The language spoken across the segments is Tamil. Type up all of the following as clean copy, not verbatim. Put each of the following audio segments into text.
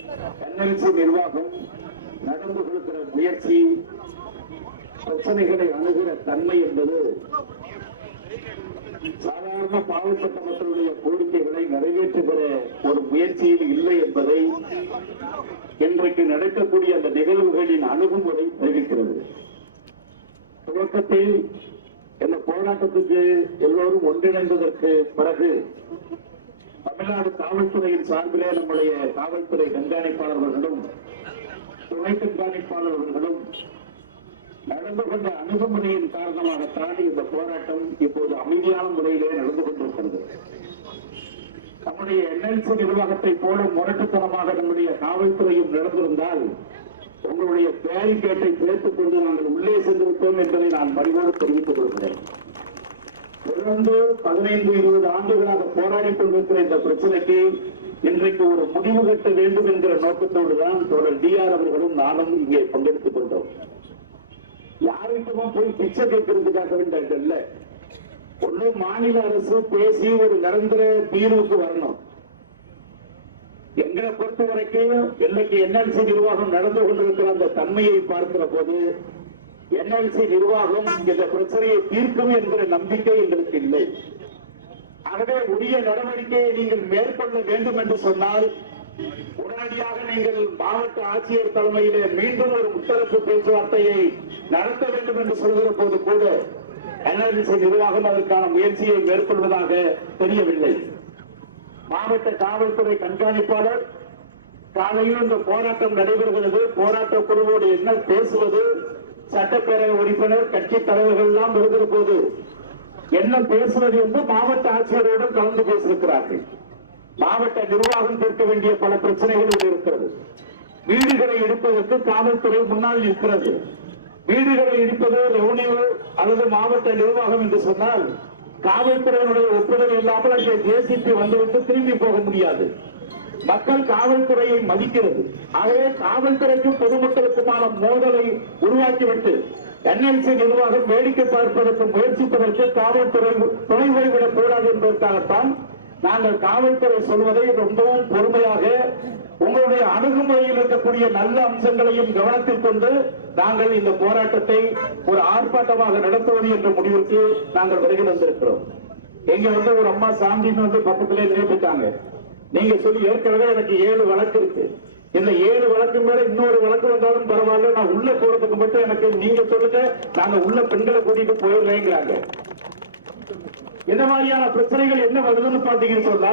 NLC நிர்வாகம் நடந்து கொள்கிற முயற்சி, பிரச்சனைகளை அணுகிற தன்மை என்பது சாதாரண பாவப்பட்ட மக்களுடைய கோரிக்கைகளை நிறைவேற்றுகிற ஒரு முயற்சியில் இல்லை என்பதை இன்றைக்கு நடக்கக்கூடிய அந்த நிகழ்வுகளின் அணுகுமுறை தெரிவிக்கிறது. துவக்கத்தில் இந்த போராட்டத்துக்கு எல்லோரும் ஒன்றிணைந்ததற்கு பிறகு தமிழ்நாடு காவல்துறையின் சார்பிலே நம்முடைய காவல்துறை கண்காணிப்பாளர்களும் துணை கண்காணிப்பாளர்களும் நடந்து கொண்ட அணுகுமுறையின் காரணமாகத்தான் இந்த போராட்டம் இப்போது அமைதியான முறையிலே நடந்து கொண்டிருக்கிறது. நம்முடைய NLC நிர்வாகத்தை போல முரட்டுத்தனமாக நம்முடைய காவல்துறையும் நடந்திருந்தால் உங்களுடைய பேரிகேட்டை சேர்த்துக் கொண்டு நாங்கள் உள்ளே சென்றிருப்போம் என்பதை நான் பணிவோடு தெரிவித்துக் கொள்கிறேன். தொடர்ந்து 15-20 ஆண்டுகளாக போராடி கொண்டிருக்கிற இந்த பிரச்சனைக்கு இன்றைக்கு ஒரு முடிவு கட்ட வேண்டும் என்கிற நோக்கத்தோடு தான் தோழர் DR அவர்களும் நானும் இங்கே பங்கெடுத்துக் கொண்டோம். யாருக்கும் போய் பிச்சை கேட்கறதுக்காக வேண்டியதில்ல. ஒண்ணு மாநில அரசு பேசி ஒரு நிரந்தர தீர்வுக்கு வரணும். எங்களை பொறுத்த வரைக்கும் இன்னைக்கு NLC நிர்வாகம் நடந்து கொண்டிருக்கிற அந்த தன்மையை பார்க்கிற போது NLC நிர்வாகம் இந்த பிரச்சனையை தீர்க்கும் என்கிற நம்பிக்கை எங்களுக்கு இல்லை. ஆகவே உரிய நடவடிக்கையை நீங்கள் மேற்கொள்ள வேண்டும் என்று சொன்னால் உடனடியாக நீங்கள் மாவட்ட ஆட்சியர் தலைமையிலே மீண்டும் ஒரு முத்தரப்பு பேச்சுவார்த்தையை நடத்த வேண்டும் என்று சொல்கிற போது கூட NLC நிர்வாகம் அதற்கான முயற்சியை மேற்கொள்வதாக தெரியவில்லை. மாவட்ட காவல்துறை கண்காணிப்பாளர் காலையில் இந்த போராட்டம் நடைபெறுகிறது, போராட்ட குழுவோடு என்ன பேசுவது, சட்டப்பேரவை உறுப்பினர் கட்சி தலைவர்கள் எல்லாம் வருகிற போது என்ன பேசுவது என்று மாவட்ட ஆட்சியரோடு கலந்து பேசியிருக்கிறார்கள். மாவட்ட நிர்வாகம் தீர்க்க வேண்டிய பல பிரச்சனைகள் இருக்கிறது. வீடுகளை இடிப்பதற்கு காவல்துறை முன்னால் இருக்கிறது. வீடுகளை இடிப்பது ரெவன்யூ அல்லது மாவட்ட நிர்வாகம் என்று சொன்னால் காவல்துறையினுடைய ஒப்புதல் இல்லாமல் அங்கே JCP வந்துவிட்டு திரும்பி போக முடியாது. மக்கள் காவல்துறையை மதிக்கிறது. ஆகவே காவல்துறைக்கும் பொதுமக்களுக்குமான மோதலை உருவாக்கிவிட்டு NLC நிர்வாகம் வேடிக்கை பார்ப்பதற்கு முயற்சிப்பதற்கு காவல்துறை துணை போய்விடக் கூடாது என்பதற்காகத்தான் நாங்கள் காவல்துறை சொல்வதை ரொம்பவும் பொறுமையாக உங்களுடைய அணுகுமுறையில் இருக்கக்கூடிய நல்ல அம்சங்களையும் கவனத்தில் கொண்டு நாங்கள் இந்த போராட்டத்தை ஒரு ஆர்ப்பாட்டமாக நடத்துவது என்ற முடிவுக்கு நாங்கள் வருகை வந்திருக்கிறோம். எங்க ஒரு அம்மா சாந்தின்னு பக்கத்திலே நினைப்பிட்டாங்க. நீங்க சொல்லி ஏற்கனவே எனக்கு 7 வழக்கு இருக்கு. இந்த 7 வழக்கு மேல இன்னொரு வழக்கு வந்தாலும் பரவாயில்ல, நான் உள்ள போறதுக்கு மட்டும் எனக்கு நீங்க சொல்லுங்க, நாங்க உள்ள பெண்களை கூட்டிட்டு போயிடுறேங்கிறாங்க. இந்த மாதிரியான பிரச்சனைகள் என்ன வருதுன்னு பாத்தீங்கன்னு சொன்னா,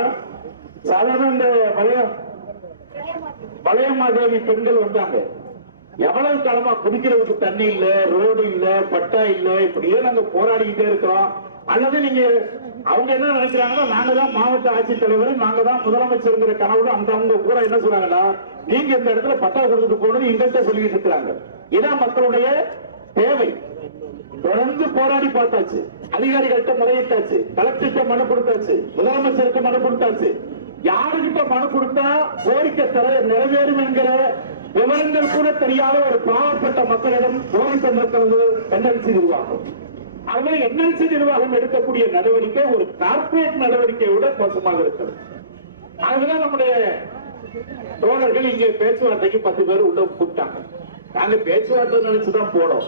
சாதாரண இந்த பழையமாதேவி பெண்கள் வந்தாங்க. எவ்வளவு காலமா குடிக்கிறதுக்கு தண்ணி இல்ல, ரோடு இல்ல, பட்டா இல்ல, இப்படியே நாங்க போராடிக்கிட்டே இருக்கிறோம். அல்லது நீங்க அவங்க என்ன நினைக்கிறாங்கன்னா, நாங்க தான் மாவட்ட ஆட்சித்தலைவர், நாங்க தான் முதலமைச்சருங்கிற கனவுல அந்த அவங்க கூட என்ன சொல்றாங்கன்னா, நீங்க இந்த இடத்துல பட்டா கொடுத்துட்டு போகணும்னு எங்கள்கிட்ட சொல்லிட்டு இருக்கிறாங்க. இதான் மக்களுடைய தேவை. தொடர்ந்து போராடி பார்த்தாச்சு, அதிகாரிகள்கிட்ட முறையிட்டாச்சு, கலெக்டர்கிட்ட மனு கொடுத்தாச்சு, முதலமைச்சருக்கு மனு கொடுத்தாச்சு. யாருக்கிட்ட மனு கொடுத்தா கோரிக்கை நிறைவேறும் என்கிற விவரங்கள் கூட தெரியாத ஒரு பாவப்பட்ட மக்களிடம் கோரிக்கை நிற்கிறது NLC நிர்வாகம். ஆகவே NLC நிர்வாகம் எடுக்கக்கூடிய நடவடிக்கை ஒரு கார்பரேட் நடவடிக்கையை விட மோசமாக இருக்கிறது. ஆகவேதான் நம்முடைய தோழர்கள் இங்கே பேச்சுவார்த்தைக்கு 10 பேர் உள்ள கூப்பிட்டாங்க. நாங்க பேச்சுவார்த்தை நினைச்சுதான் போனோம்.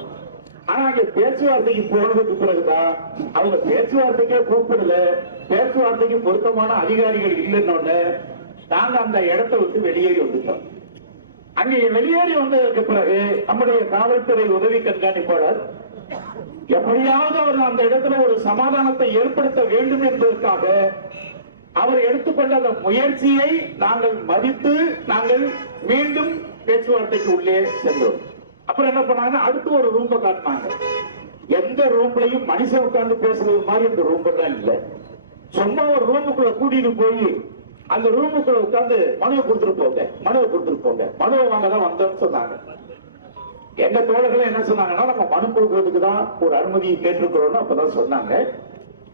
ஆனா அங்க பேச்சுவார்த்தைக்கு போனதுக்கு பிறகுதான் அவங்க பேச்சுவார்த்தைக்கே கூப்பிடல, பேச்சுவார்த்தைக்கு பொருத்தமான அதிகாரிகள் இல்லைன்னு நாங்க அந்த இடத்தை விட்டு வெளியேறி வந்துட்டோம். அங்கே வெளியேறி வந்ததற்கு பிறகு நம்முடைய காவல்துறை உதவி கண்காணிப்பாளர் எப்படியாவது அவர் அந்த இடத்துல ஒரு சமாதானத்தை ஏற்படுத்த வேண்டும் என்பதற்காக அவர் எடுத்துக்கொண்ட அந்த முயற்சியை நாங்கள் மதித்து நாங்கள் மீண்டும் பேச்சுவார்த்தைக்கு உள்ளே சென்றோம். அப்புறம் என்ன பண்ணாங்கன்னா, அடுத்து ஒரு ரூம் காட்டினாங்க. எந்த ரூம்லையும் மனுஷன் உட்கார்ந்து பேசுறது மாதிரி இந்த ரூம் தான் இல்ல. சும்மா ஒரு ரூமுக்குள்ள கூட்டிட்டு போய் அந்த ரூமுக்குள்ள உட்கார்ந்து மனுவை கொடுத்துட்டு போங்க, மனுவை வாங்கதான் வந்தோம்னு சொன்னாங்க. எங்க தோழர்கள் என்ன சொன்னாங்கன்னா, நம்ம மனு கொடுக்கறதுக்கு தான் ஒரு அனுமதியை கேட்டிருக்கிறோம்னு அப்பதான் சொன்னாங்க.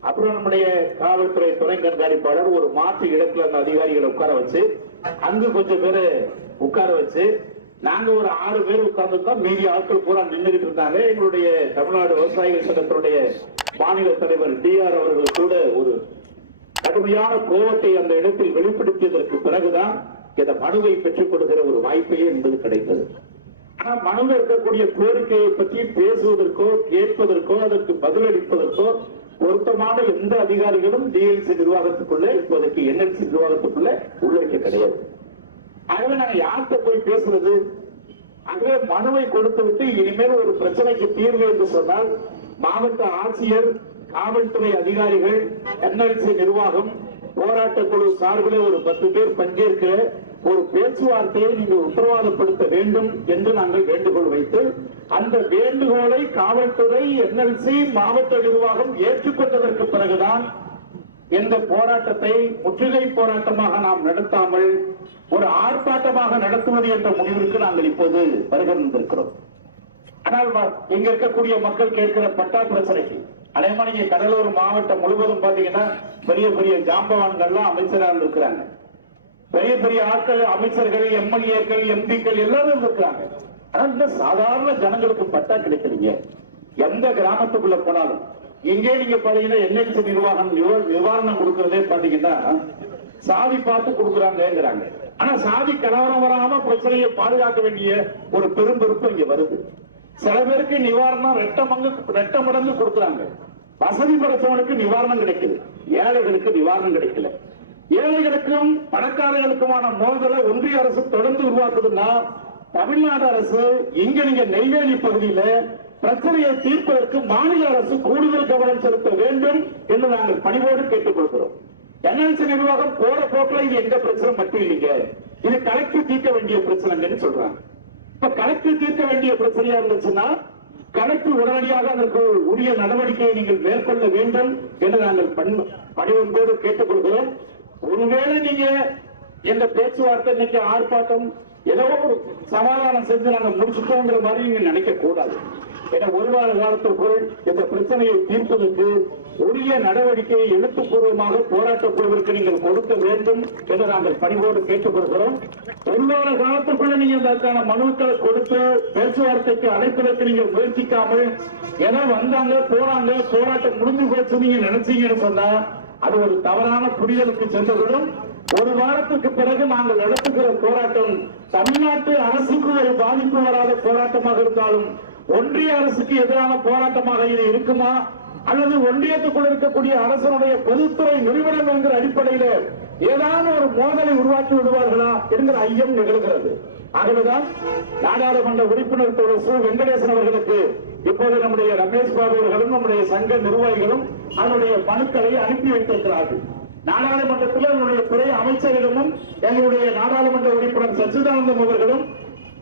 அப்புறம் நம்முடைய காவல்துறை துணை கண்காணிப்பாளர் ஒரு மாற்று இடத்துல அந்த அதிகாரிகளை உட்கார வச்சு அங்கு கொஞ்சம் பேரு உட்கார வச்சு நாங்க ஒரு 6 பேர் உட்கார்ந்துருந்தோம். மீதி ஆட்கள் பூரா நின்றுகிட்டு இருந்தாங்க. எங்களுடைய தமிழ்நாடு விவசாயிகள் சங்கத்தினுடைய மாநில தலைவர் DR அவர்கள் கூட ஒரு கடுமையான கோபத்தை அந்த இடத்தில் வெளிப்படுத்தியதற்கு பிறகுதான் இந்த மனுவை பெற்றுக் கொடுக்கிற ஒரு வாய்ப்பையே என்பது கிடைத்தது. ஆனா மனுவில் இருக்கக்கூடிய கோரிக்கையை பற்றி பேசுவதற்கோ கேட்பதற்கோ அதற்கு பதிலளிப்பதற்கோ பொருத்தமான எந்த அதிகாரிகளும் டிஎல்சி நிர்வாகத்துக்குள்ள இப்போதைக்கு என்எல்சி நிர்வாகத்துக்குள்ள உள்ளிருக்க கிடையாது. ஆகவே நாங்க யார்கிட்ட போய் பேசுறது? ஆகவே மனுவை கொடுத்து விட்டு இனிமேல் ஒரு பிரச்சனைக்கு தீர்வு என்று சொன்னால் மாவட்ட ஆட்சியர், காவல்துறை அதிகாரிகள், என்எல்சி நிர்வாகம், போராட்ட குழு சார்பில் ஒரு 10 பேர் பங்கேற்க ஒரு பேச்சுவார்த்தையை நீங்கள் உத்தரவாதப்படுத்த வேண்டும் என்று நாங்கள் வேண்டுகோள் வைத்து அந்த வேண்டுகோளை காவல்துறை, என்எல்சி, மாவட்ட நிர்வாகம் ஏற்றுக்கொண்டதற்கு பிறகுதான் இந்த போராட்டத்தை முற்றுகை போராட்டமாக நாம் நடத்தாமல் ஒரு ஆர்ப்பாட்டமாக நடத்துவது என்ற முடிவிற்கு நாங்கள் இப்போது வருகின்றோம். ஆனால் இங்க இருக்கக்கூடிய மக்கள் கேட்கிற பட்டா பிரச்சனைக்கு அதேமா நீங்க கடலூர் மாவட்டம் முழுவதும் பாத்தீங்கன்னா பெரிய பெரிய ஜாம்பவான்கள்லாம் அமைச்சராக இருக்கிறாங்க. பெரிய பெரிய ஆட்கள், அமைச்சர்கள், எம்எல்ஏக்கள், எம்பிக்கள் எல்லாரும் இருக்கிறாங்க. ஆனா இந்த சாதாரண ஜனங்களுக்கு பட்டா கிடைக்கிறீங்க. எந்த கிராமத்துக்குள்ள போனாலும் இங்கே நீங்க பாத்தீங்கன்னா என்எல்சி நிர்வாகம் நிவாரணம் கொடுக்கறதே பாத்தீங்கன்னா சாதி பார்த்து கொடுக்குறாங்கிறாங்க. ஆனா சாதி கலவரம் வராம பிரச்சனையை பாதுகாக்க வேண்டிய ஒரு பெரும்பொறுப்பு இங்க வருது. சில பேருக்கு நிவாரணம் ரெட்ட மடங்கு கொடுக்குறாங்க. வசதி படைத்தவனுக்கு நிவாரணம் கிடைக்குது, ஏழைகளுக்கு நிவாரணம் கிடைக்கல. ஏழைகளுக்கும் பணக்காரர்களுக்குமான மோதலை ஒன்றிய அரசு தொடர்ந்து உருவாக்குதுன்னா தமிழ்நாடு அரசு இங்க நீங்க நெய்வேலி பகுதியில பிரச்சனையை தீர்ப்பதற்கு மாநில அரசு கூடுதல் கவனம் செலுத்த வேண்டும் என்று நாங்கள் பணிவோடு கேட்டுக் கொள்கிறோம். என்எல்சி நிர்வாகம் போற போக்குல இது எங்க பிரச்சனை மட்டும் இல்லைங்க, இது கலெக்டர் தீர்க்க வேண்டிய பிரச்சனைன்னு சொல்றாங்க. இப்ப கலெக்டர் தீர்க்க வேண்டிய பிரச்சனையா இருந்துச்சுன்னா கலெக்டர் உடனடியாக அதற்கு உரிய நடவடிக்கையை நீங்கள் மேற்கொள்ள வேண்டும் என்று நாங்கள் பணிவன்போடு கேட்டுக்கொள்கிறோம். ஒருவேளை நீங்க எந்த பேச்சுவார்த்தை இன்னைக்கு ஆர்ப்பாட்டம் ஏதோ ஒரு சமாதானம் செஞ்சு நாங்க முடிச்சுட்டோங்கிற மாதிரி நீங்க நினைக்க கூடாது. என ஒரு வார காலத்திற்குள் இந்த பிரச்சனையை தீர்ப்பதற்கு உரிய நடவடிக்கையை எழுத்துப்பூர்வமாக போராட்ட குழுவிற்கு நீங்கள் கொடுக்க வேண்டும் என்று நாங்கள் பணிவோடு கேட்டுக்கொள்கிறோம். ஒரு வார காலத்துக்குள்ள நீங்க அதற்கான மனுக்களை கொடுத்து பேச்சுவார்த்தைக்கு அழைப்பதற்கு நீங்கள் முயற்சிக்காமல் ஏதோ வந்தாங்க போறாங்க போராட்டம் முடிஞ்சு போச்சு நீங்க நினைச்சீங்கன்னு சொன்னா அது ஒரு தவறான புரிதலுக்கு சென்றுவிடும். ஒரு வாரத்துக்கு பிறகு நாங்கள் நடத்துகிற போராட்டம் தமிழ்நாட்டு அரசுக்கு ஒரு பாதிப்பு வராத போராட்டமாக இருந்தாலும் ஒன்றிய அரசுக்கு எதிரான போராட்டமாக இது இருக்குமா அல்லது ஒன்றியத்துக்குள் இருக்கக்கூடிய அரசனுடைய பொதுத்துறை நிறுவனம் என்கிற அடிப்படையில் ஏதாவது ஒரு மோதலை உருவாக்கி விடுவார்களா என்கிற ஐயம் நிகழ்கிறது. ஆகவேதான் நாடாளுமன்ற உறுப்பினர் தோழர் சு. வெங்கடேசன் அவர்களுக்கு இப்போது நம்முடைய ரமேஷ் பாபு அவர்களும் நம்முடைய சங்க நிர்வாகிகளும் அதனுடைய மனுக்களை அனுப்பி வைத்திருக்கிறார்கள். நாடாளுமன்றத்தில் என்னுடைய துறை அமைச்சரிடமும் எங்களுடைய நாடாளுமன்ற உறுப்பினர் சச்சிதானந்தம் அவர்களும்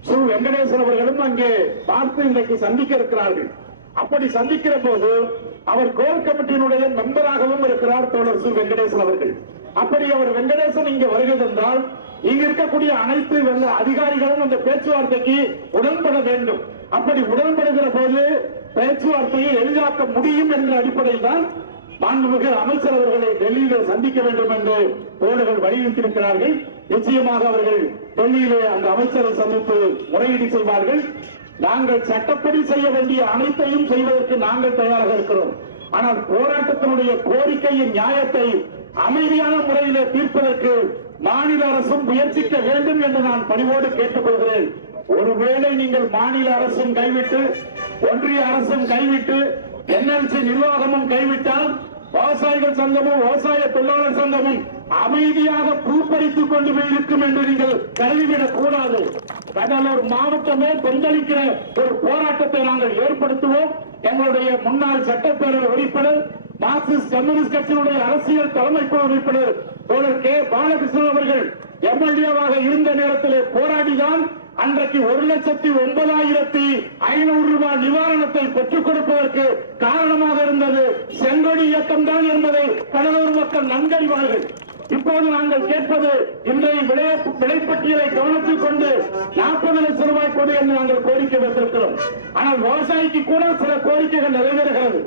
சு. வெங்கடேசன் அவர்களும் அங்கே பார்த்து இன்றைக்கு சந்திக்க இருக்கிறார்கள். அப்படி சந்திக்கிற போது அவர் கோர் கமிட்டியினுடைய மெம்பராகவும் இருக்கிறார் தோழர் சு. வெங்கடேசன் அவர்கள். அப்படி அவர் வெங்கடேசன் இங்கே வருகை தந்தால் இங்க இருக்கக்கூடிய அனைத்து அதிகாரிகளும் அந்த பேச்சுவார்த்தைக்கு உடன்பட வேண்டும். அப்படி உடன்படுகிற போது பேச்சுவார்த்தையை எளிதாக்க முடியும் என்ற அடிப்படையில் தான் மாண்புமிகு அமைச்சர் அவர்களை டெல்லியில் சந்திக்க வேண்டும் என்று தோழர்கள் வலியுறுத்தியிருக்கிறார்கள். நிச்சயமாக அவர்கள் டெல்லியிலே அந்த அமைச்சரை சந்தித்து முறையீடு செய்வார்கள். நாங்கள் சட்டப்படி செய்ய வேண்டிய அனைத்தையும் செய்வதற்கு நாங்கள் தயாராக இருக்கிறோம். ஆனால் போராட்டத்தினுடைய கோரிக்கையின் நியாயத்தை அமைதியான முறையிலே தீர்ப்பதற்கு மாநில அரசும் முயற்சிக்க வேண்டும் என்று நான் பணிவோடு கேட்டுக்கொள்கிறேன். ஒருவேளை நீங்கள் மாநில அரசும் கைவிட்டு ஒன்றிய அரசும் கைவிட்டு என்எல்சி நிர்வாகமும் கைவிட்டால் விவசாயிகள் சங்கமும் விவசாய தொழிலாளர் சங்கமும் அமைதியாக பூப்பறித்துக் கொண்டு போயிருக்கும் என்று நீங்கள் கருதிவிடக் கூடாது. கடலூர் மாவட்டமே கொந்தளிக்கிற ஒரு போராட்டத்தை நாங்கள் ஏற்படுத்துவோம். எங்களுடைய முன்னாள் சட்டப்பேரவை உறுப்பினர் மார்க்சிஸ்ட் கம்யூனிஸ்ட் கட்சியினுடைய அரசியல் தலைமை குழு உறுப்பினர் தோழர் கே. பாலகிருஷ்ணன் அவர்கள் எம்எல்ஏவாக இருந்த நேரத்திலே போராடிதான் அன்றைக்கு 1,09,500 ரூபாய் நிவாரணத்தை பெற்றுக் கொடுப்பதற்கு காரணமாக இருந்தது செங்கொடி இயக்கம் தான் என்பதை கடலூர் மக்கள் நன்கறிவார்கள். இப்போது நாங்கள் கேட்பது இன்றைய விலைப்பட்டியலை கவனத்தில் கொண்டு 40 லட்சம் ரூபாய் கொடு என்று நாங்கள் கோரிக்கை வைத்திருக்கிறோம். ஆனால் விவசாயிக்கு கூட சில கோரிக்கைகள் நிறைவேறுகிறது.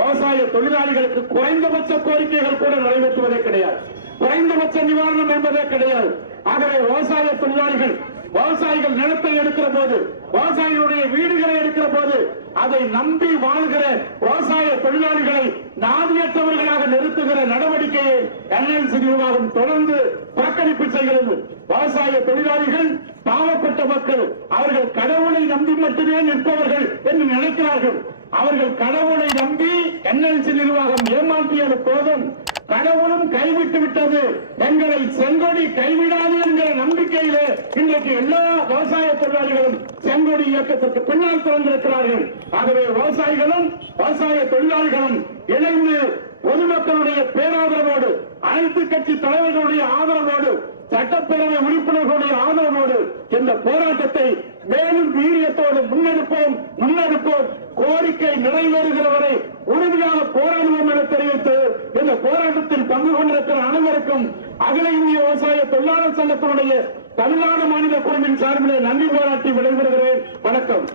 விவசாய தொழிலாளிகளுக்கு குறைந்தபட்ச கோரிக்கைகள் கூட நிறைவேற்றுவதே கிடையாது. குறைந்தபட்ச நிவாரணம் என்பதே கிடையாது. ஆகவே விவசாய தொழிலாளிகள் விவசாயிகள் நிலத்தை எடுக்கிற போது விவசாயிகளுடைய வீடுகளை எடுக்கிற போது அதை நம்பி வாழ்கிற விவசாய தொழிலாளிகளை நாதியற்றவர்களாக நிறுத்துகிற நடவடிக்கையை என்எல்சி நிர்வாகம் தொடர்ந்து புறக்கணிப்பு செய்கிறது. விவசாய தொழிலாளிகள் பாவப்பட்ட மக்கள். அவர்கள் கடவுளை நம்பி மட்டுமே நிற்பவர்கள் என்று நினைக்கிறார்கள். அவர்கள் கடவுளை நம்பி NLC நிர்வாகம் ஏமாற்றியது போதும், கடவுளும் கைவிட்டு விட்டது, எங்களை செங்கொடி கைவிடாது என்கிற நம்பிக்கையிலே இன்றைக்கு எல்லா விவசாய தொழிலாளிகளும் செங்கொடி இயக்கத்திற்கு பின்னால் திறந்திருக்கிறார்கள். ஆகவே விவசாயிகளும் விவசாய தொழிலாளிகளும் இணைந்து பொதுமக்களுடைய பேராதரவோடு, அனைத்து கட்சி தலைவர்களுடைய ஆதரவோடு, சட்டப்பேரவை உறுப்பினர்களுடைய ஆதரவோடு இந்த போராட்டத்தை மேலும் வீரியத்தோடு முன்னெடுப்போம். கோரிக்கை நிறைவேறுகிற வரை உறுதியாக போராடுவோம் என தெரிவித்து இந்த போராட்டத்தில் பங்கு கொண்டிருக்கிற அனைவருக்கும் அகில இந்திய விவசாய தொழிலாளர் சங்கத்தினுடைய தமிழ்நாடு மாநில குழுவின் சார்பிலே நன்றி பாராட்டி விடைபெறுகிறேன். வணக்கம்.